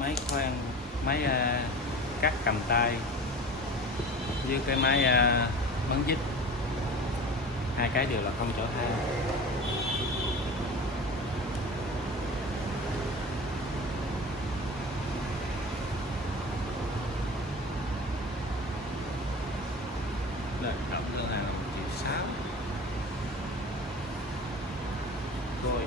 máy khoan, máy cắt cầm tay với cái máy bắn dít, hai cái đều là 0,2. Lên tổng lô hàng là 1.600.000 rồi.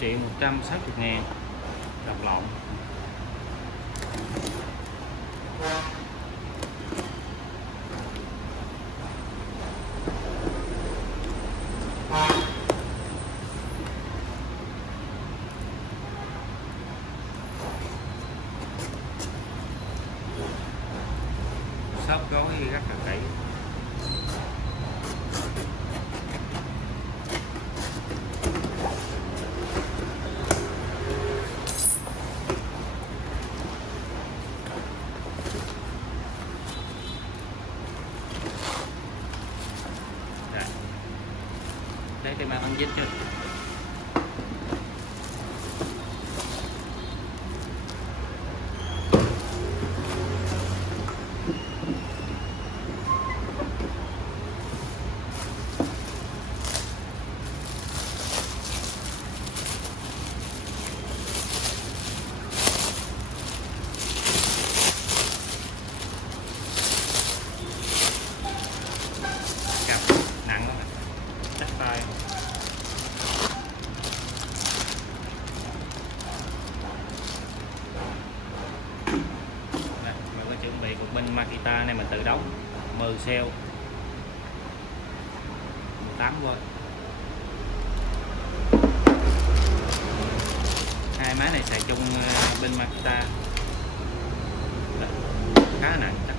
Triệu 160.000 đập lộn. Shop gói rất là kỹ. Đấy, cái máy bắn dít chưa? Cặp nặng lắm, chắc tay. Mình có chuẩn bị cục pin Makita này mình tự đóng 10 cell 18V. Hai máy này xài chung pin Makita. Khá nặng chắc.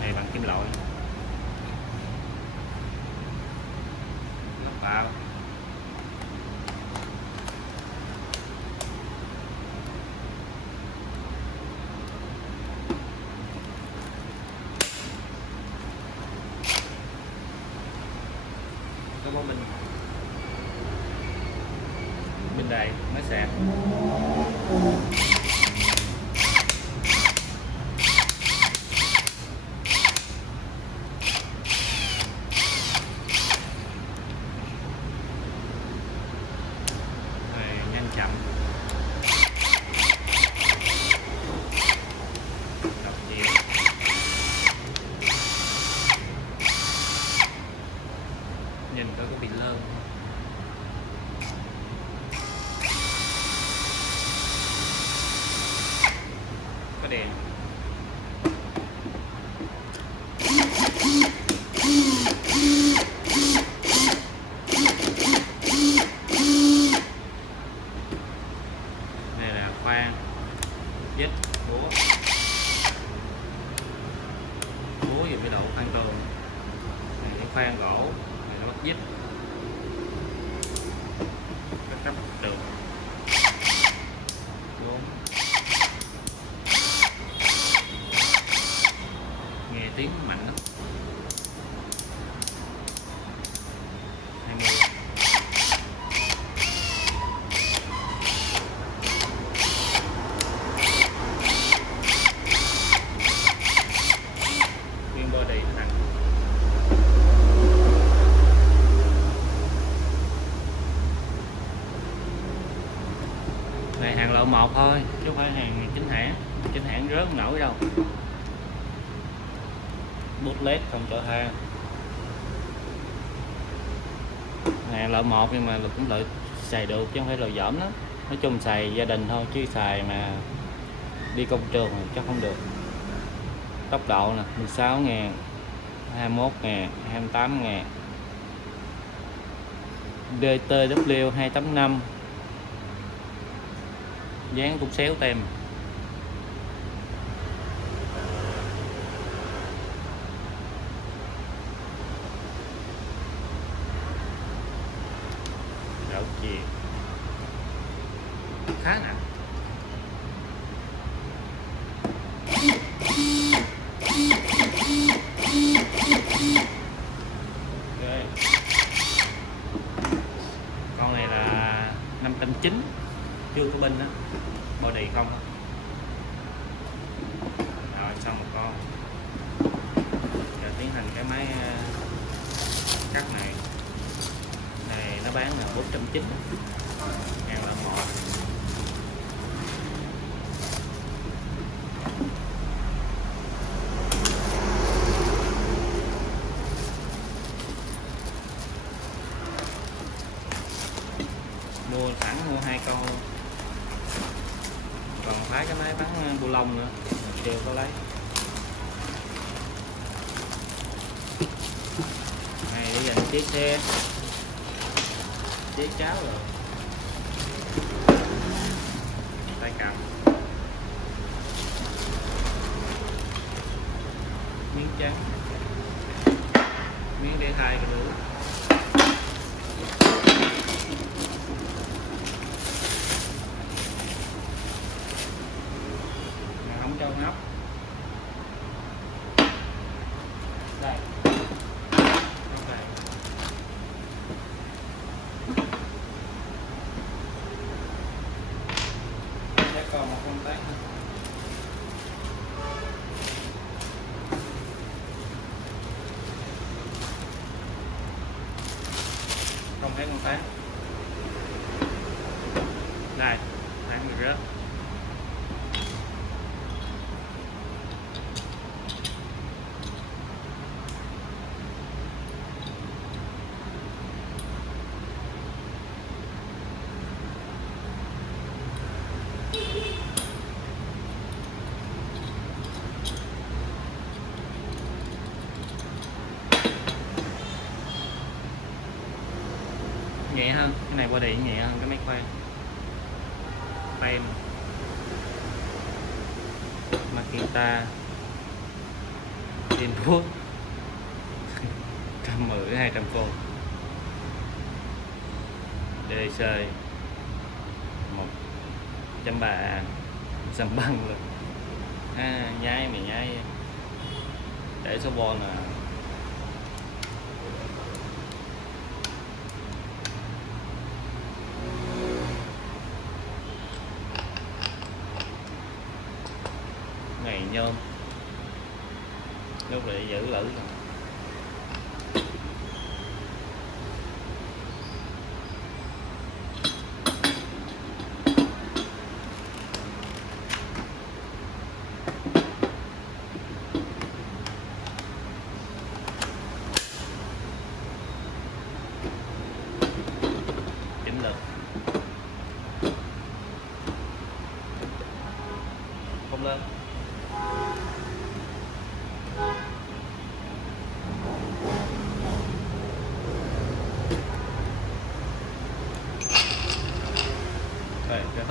Này bằng kim loại. Lắp vào. Có bó bên đây máy sạc. Nhanh chậm. Đọc chiều. Nhìn có bị lơ. Có đèn. Này là khoan, dít, búa. Búa dùng cái độ khoan tường. Này cái khoan gỗ, này nó bắt dít. Các cấp tường. Nghe tiếng mạnh lắm. 20. Nguyên body nặng. Này hàng loại 1 thôi chứ không phải hàng chính hãng. Chính hãng rớt không nổi đâu. Bút led không chở than. Hàng loại 1 nhưng mà cũng loại xài được chứ không phải loại dởm đó. Nói chung xài gia đình thôi chứ xài mà đi công trường thì chắc không được. Tốc độ nè 16.000, 21.000, 28.000. DTW 285. Dán cũng xéo tem. Đảo chiều khá nặng. 1.9, chưa có pin á, body không á. Rồi xong một con. Giờ tiến hành cái máy cắt này. Này nó bán là 490, hàng là một. Mua sẵn, mua 2 con, còn phải cái máy bán bu lông nữa chưa có lấy. Này để dành chiếc xe, chiếc cháo rồi, tay cầm, miếng trắng, miếng để thay cái lưỡi. Không cho ngóc đây, okay. Sẽ còn một công tắc nữa. Không thấy con tát đây, tát bị rớt. Nhẹ hơn, cái này body nhẹ hơn cái máy khoan. Tem Makita Input 110-200V DC 1.3 xăm băng luôn. Nhái mày nhái để số bon nè. Ngày nhôm lúc lại giữ lử rồi. Chỉnh lực không lên. Đây, rớt.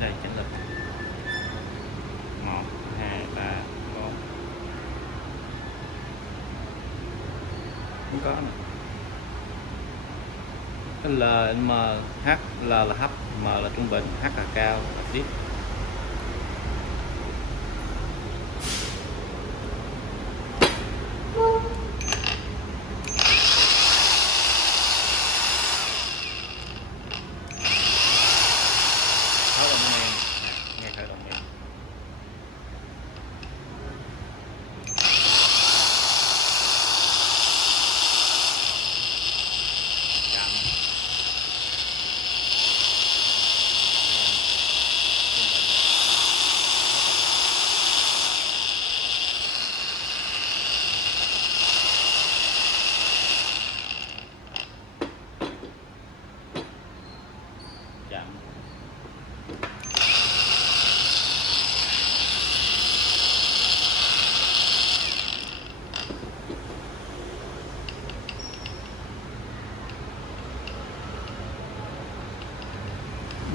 Đây, chỉnh lực 1, 2, 3, 4. Không có nè. L, M, H, L là thấp, M là trung bình, H là cao, deep. Nghe khởi động nhẹ. Chậm. Chậm.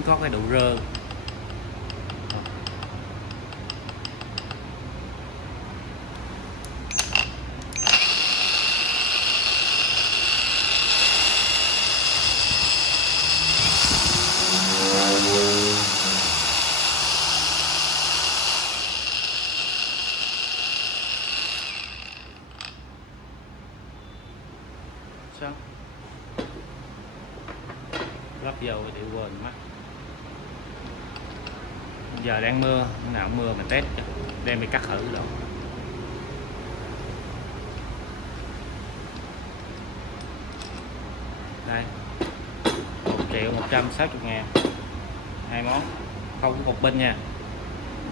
Có cái độ rơ. Sao lắp vô để quên mất. Giờ đang mưa, nào mưa mình test đem đi cắt thử rồi. Đây 1.160.000 hai món, không có một bên nha,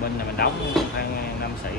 bên là mình đóng 2 năm xị.